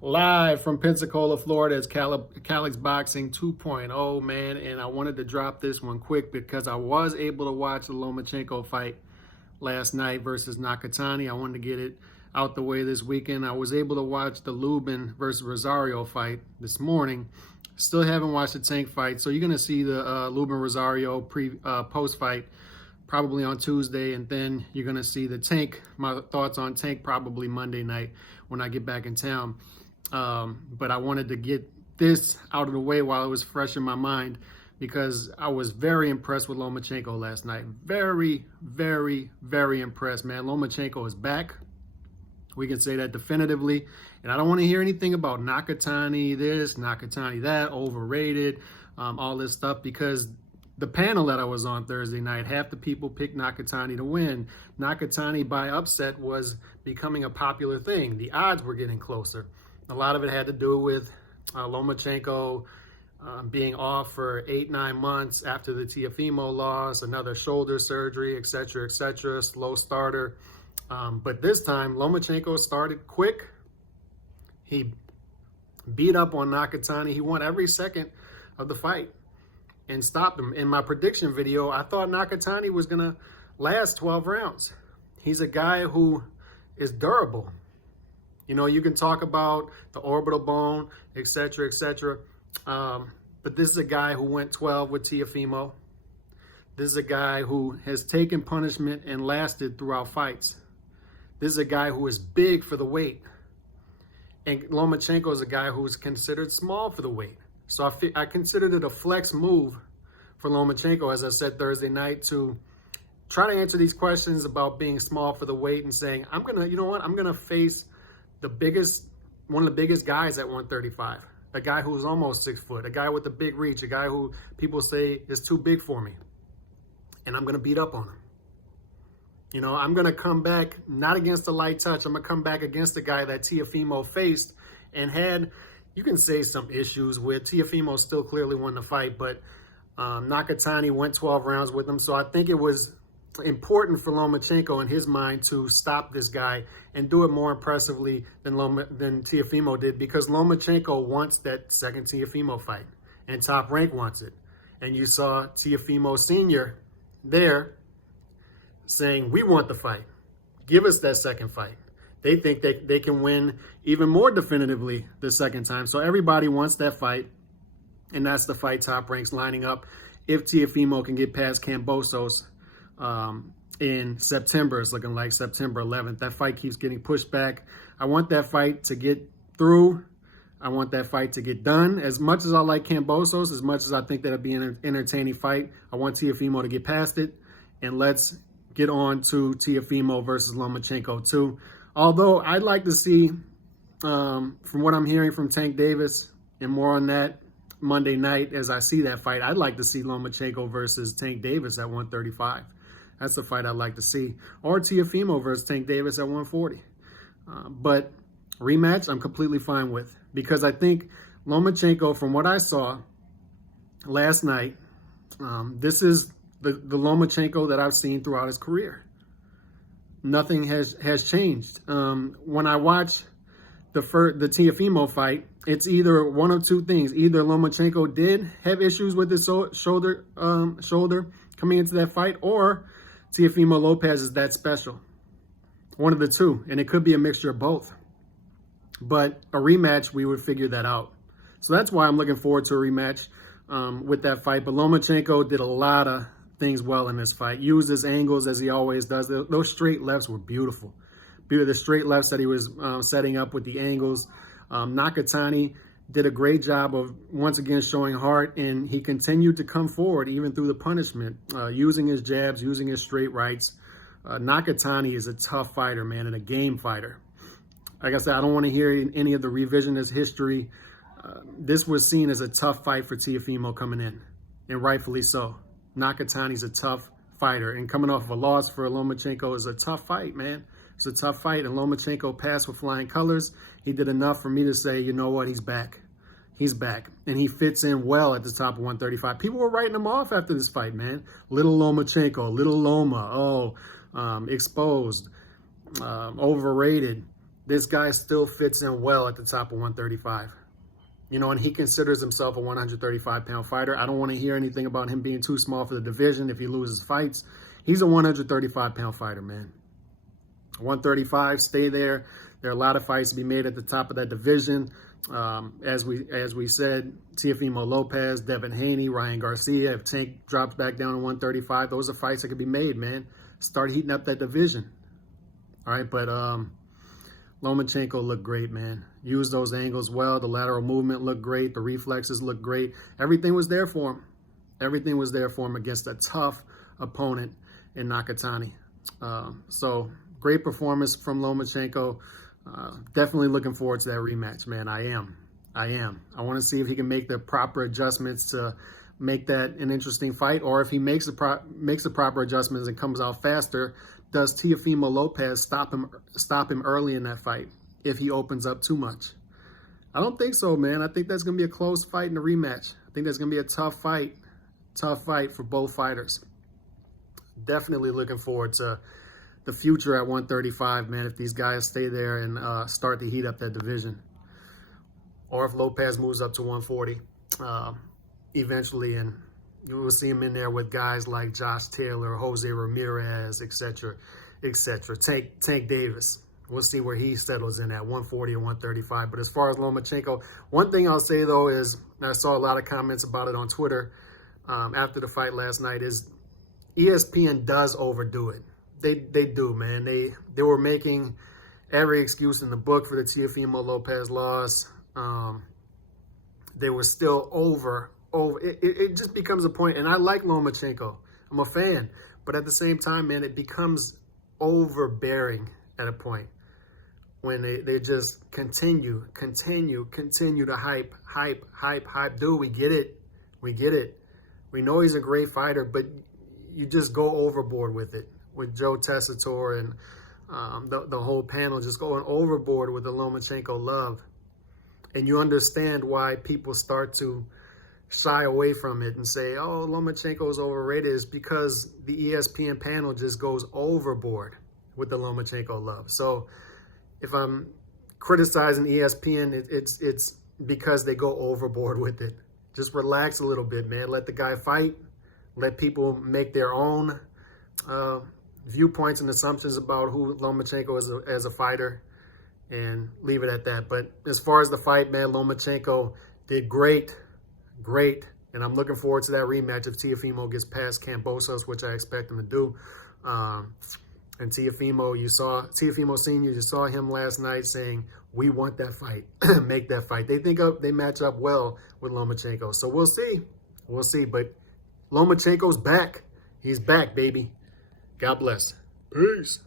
Live from Pensacola, Florida, it's Calix Boxing 2.0, man. And I wanted to drop this one quick because I was able to watch the Lomachenko fight last night versus Nakatani. I wanted to get it out the way this weekend. I was able to watch the Lubin versus Rosario fight this morning. Still haven't watched the Tank fight. So you're going to see the Lubin-Rosario post-fight probably on Tuesday, and then you're going to see the Tank, my thoughts on Tank, probably Monday night when I get back in town. But I wanted to get this out of the way while it was fresh in my mind because I was very impressed with Lomachenko last night. Very, very, very impressed, man. Lomachenko is back. We can say that definitively. And I don't want to hear anything about Nakatani this, Nakatani that, overrated, all this stuff, because the panel that I was on Thursday night, half the people picked Nakatani to win. Nakatani by upset was becoming a popular thing. The odds were getting closer. A lot of it had to do with Lomachenko being off for 8-9 months after the Teofimo loss, another shoulder surgery, etc., slow starter. But this time, Lomachenko started quick. He beat up on Nakatani. He won every second of the fight and stopped him. In my prediction video, I thought Nakatani was going to last 12 rounds. He's a guy who is durable. You know, you can talk about the orbital bone, etc., but this is a guy who went 12 with Teofimo. This is a guy who has taken punishment and lasted throughout fights. This is a guy who is big for the weight. And Lomachenko is a guy who is considered small for the weight. So I considered it a flex move for Lomachenko, as I said Thursday night, to try to answer these questions about being small for the weight and saying, I'm going to face one of the biggest guys at 135, a guy who's almost 6 foot, a guy with a big reach, a guy who people say is too big for me. And I'm going to beat up on him. You know, I'm going to come back, not against a light touch. I'm going to come back against the guy that Teofimo faced and had, you can say, some issues with. Teofimo still clearly won the fight, but Nakatani went 12 rounds with him. So I think it was important for Lomachenko in his mind to stop this guy and do it more impressively than Teofimo did, because Lomachenko wants that second Teofimo fight and Top Rank wants it. And you saw Teofimo Sr. there saying, we want the fight. Give us that second fight. They think they can win even more definitively the second time. So everybody wants that fight, and that's the fight Top Rank's lining up if Teofimo can get past Kambosos in September. It's looking like September 11th. That fight keeps getting pushed back. I want that fight to get through. I want that fight to get done. As much as I like Kambosos, as much as I think that'll be an entertaining fight, I want Teofimo to get past it. And let's get on to Teofimo versus Lomachenko too. Although I'd like to see, from what I'm hearing from Tank Davis, and more on that Monday night as I see that fight, I'd like to see Lomachenko versus Tank Davis at 135. That's the fight I'd like to see. Or Teofimo versus Tank Davis at 140. But rematch, I'm completely fine with. Because I think Lomachenko, from what I saw last night, this is the Lomachenko that I've seen throughout his career. Nothing has changed. When I watch the Teofimo fight, it's either one of two things. Either Lomachenko did have issues with his shoulder coming into that fight, or Teofimo Lopez is that special. One of the two, and it could be a mixture of both. But a rematch, we would figure that out. So that's why I'm looking forward to a rematch with that fight. But Lomachenko did a lot of things well in this fight. Used his angles as he always does. Those straight lefts were beautiful. The straight lefts that he was setting up with the angles. Nakatani did a great job of once again showing heart, and he continued to come forward even through the punishment, using his jabs, using his straight rights. Nakatani is a tough fighter, man, and a game fighter. Like I said, I don't want to hear any of the revisionist history. This was seen as a tough fight for Teofimo coming in, and rightfully so. Nakatani's a tough fighter, and coming off of a loss for Lomachenko is a tough fight, man. It's a tough fight, and Lomachenko passed with flying colors. He did enough for me to say, you know what, he's back. He's back, and he fits in well at the top of 135. People were writing him off after this fight, man. Little Lomachenko, little Loma, exposed, overrated. this guy still fits in well at the top of 135. You know, and he considers himself a 135-pound fighter. I don't want to hear anything about him being too small for the division if he loses fights. He's a 135-pound fighter, man. 135, stay there. There are a lot of fights to be made at the top of that division. As we said, Teofimo Lopez, Devin Haney, Ryan Garcia. If Tank drops back down to 135, those are fights that could be made, man. Start heating up that division. All right, but Lomachenko looked great, man. Used those angles well. The lateral movement looked great. The reflexes looked great. Everything was there for him. Everything was there for him against a tough opponent in Nakatani. So great performance from Lomachenko. Definitely looking forward to that rematch, man. I am. I want to see if he can make the proper adjustments to make that an interesting fight, or if he makes the proper adjustments and comes out faster, does Teofimo Lopez stop him early in that fight if he opens up too much? I don't think so, man. I think that's going to be a close fight in the rematch. I think that's going to be a tough fight for both fighters. Definitely looking forward to the future at 135, man, if these guys stay there and start to heat up that division. Or if Lopez moves up to 140 eventually, and you will see him in there with guys like Josh Taylor, Jose Ramirez, etc., etc. Tank Davis. We'll see where he settles in at 140 or 135. But as far as Lomachenko, one thing I'll say, though, is I saw a lot of comments about it on Twitter after the fight last night, is ESPN does overdo it. They do, man. They were making every excuse in the book for the Teofimo Lopez loss. They were still over. It just becomes a point, and I like Lomachenko. I'm a fan. But at the same time, man, it becomes overbearing at a point when they just continue to hype. Dude, we get it. We know he's a great fighter, but you just go overboard with it. With Joe Tessitore and the whole panel just going overboard with the Lomachenko love. And you understand why people start to shy away from it and say, oh, Lomachenko is overrated. It's because the ESPN panel just goes overboard with the Lomachenko love. So if I'm criticizing ESPN, it's because they go overboard with it. Just relax a little bit, man. Let the guy fight. Let people make their own viewpoints and assumptions about who Lomachenko is as a fighter, and leave it at that. But as far as the fight, man, Lomachenko did great. And I'm looking forward to that rematch if Teofimo gets past Kambosos, which I expect him to do. And Teofimo Sr., you saw him last night saying, we want that fight, make that fight. They match up well with Lomachenko. So we'll see. But Lomachenko's back. He's back, baby. God bless. Peace.